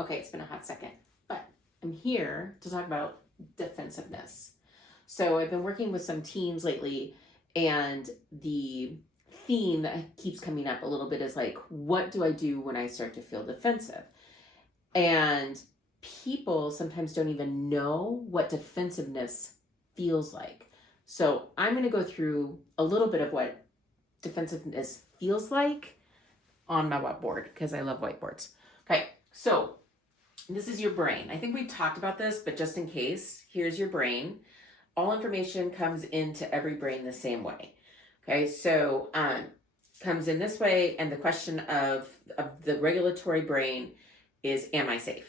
Okay, it's been a hot second, but I'm here to talk about defensiveness. So I've been working with some teams lately, and the theme that keeps coming up a little bit is like, what do I do when I start to feel defensive? And people sometimes don't even know what defensiveness feels like. So I'm going to go through a little bit of what defensiveness feels like on my whiteboard because I love whiteboards. Okay, so this is your brain. I think we've talked about this, but just in case, here's your brain. All information comes into every brain the same way. Okay, so comes in this way, and the question of the regulatory brain is, am I safe?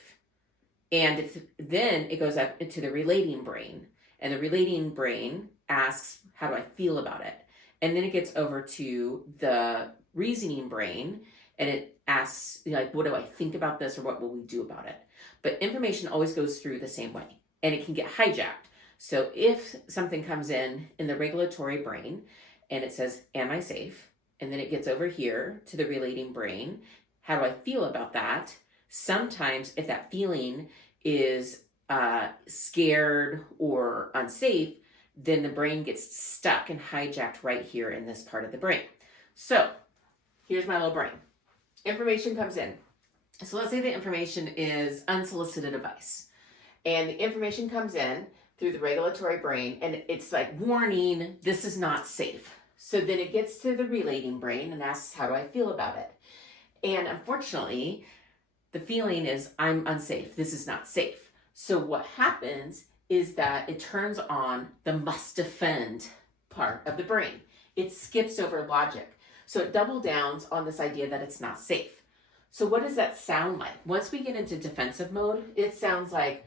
And then it goes up into the relating brain, and the relating brain asks, how do I feel about it? And then it gets over to the reasoning brain, and it asks, like, what do I think about this, or what will we do about it? But information always goes through the same way, and it can get hijacked. So if something comes in the regulatory brain, and it says, am I safe? And then it gets over here to the relating brain, how do I feel about that? Sometimes if that feeling is scared or unsafe, then the brain gets stuck and hijacked right here in this part of the brain. So here's my little brain. Information comes in. So let's say the information is unsolicited advice. And the information comes in through the regulatory brain, and it's like, warning, this is not safe. So then it gets to the relating brain and asks, how do I feel about it? And unfortunately, the feeling is, I'm unsafe. This is not safe. So what happens is that it turns on the must defend part of the brain. It skips over logic. So it double downs on this idea that it's not safe. So what does that sound like? Once we get into defensive mode, it sounds like,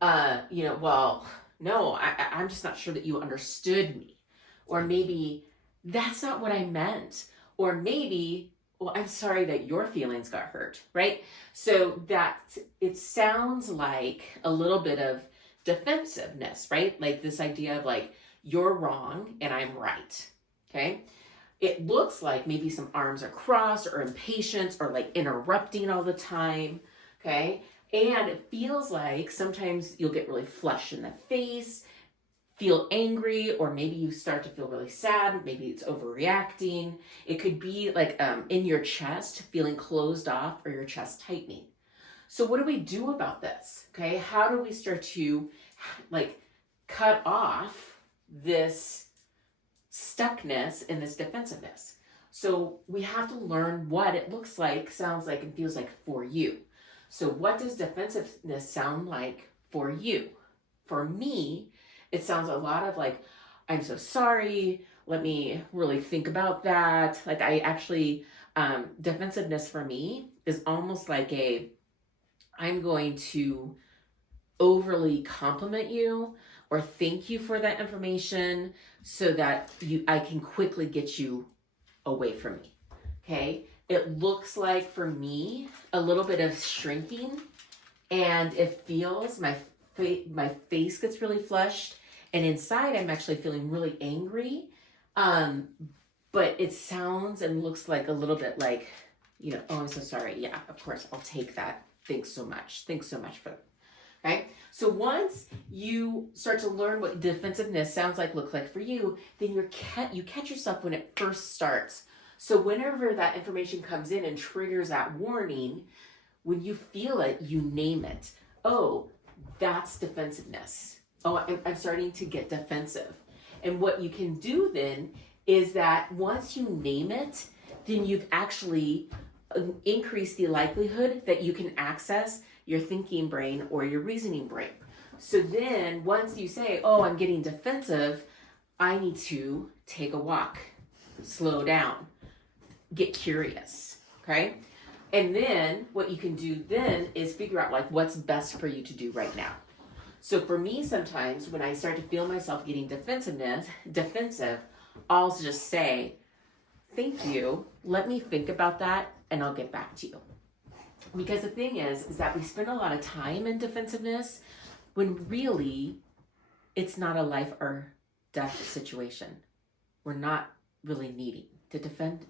well, no, I'm just not sure that you understood me. Or maybe that's not what I meant. Or maybe, well, I'm sorry that your feelings got hurt, right? So that it sounds like a little bit of defensiveness, right? Like this idea of like, you're wrong and I'm right, okay? It looks like maybe some arms are crossed or impatience or like interrupting all the time, okay? And it feels like sometimes you'll get really flushed in the face, feel angry, or maybe you start to feel really sad. Maybe it's overreacting. It could be like in your chest, feeling closed off, or your chest tightening. So what do we do about this? Okay, how do we start to like cut off this stuckness and this defensiveness? So we have to learn what it looks like, sounds like, and feels like for you. So what does defensiveness sound like for you? For me, it sounds a lot of like, I'm so sorry. Let me really think about that. Like I actually, defensiveness for me is almost like I'm going to overly compliment you or thank you for that information so that I can quickly get you away from me. Okay. It looks like for me a little bit of shrinking, and it feels my face gets really flushed, and inside I'm actually feeling really angry. But it sounds and looks like a little bit like, oh, I'm so sorry. Yeah, of course, I'll take that. Thanks so much. Thanks so much for that. Okay. So once you start to learn what defensiveness sounds like, look like for you, then you catch yourself when it first starts. So whenever that information comes in and triggers that warning, when you feel it, you name it. Oh, that's defensiveness. Oh, I'm starting to get defensive. And what you can do then is that once you name it, then you've actually increased the likelihood that you can access your thinking brain or your reasoning brain. So then once you say, oh, I'm getting defensive, I need to take a walk, slow down, get curious, okay? And then what you can do then is figure out like what's best for you to do right now. So for me, sometimes when I start to feel myself getting defensive, I'll just say, thank you, let me think about that, and I'll get back to you. Because the thing is that we spend a lot of time in defensiveness when really it's not a life or death situation. We're not really needing to defend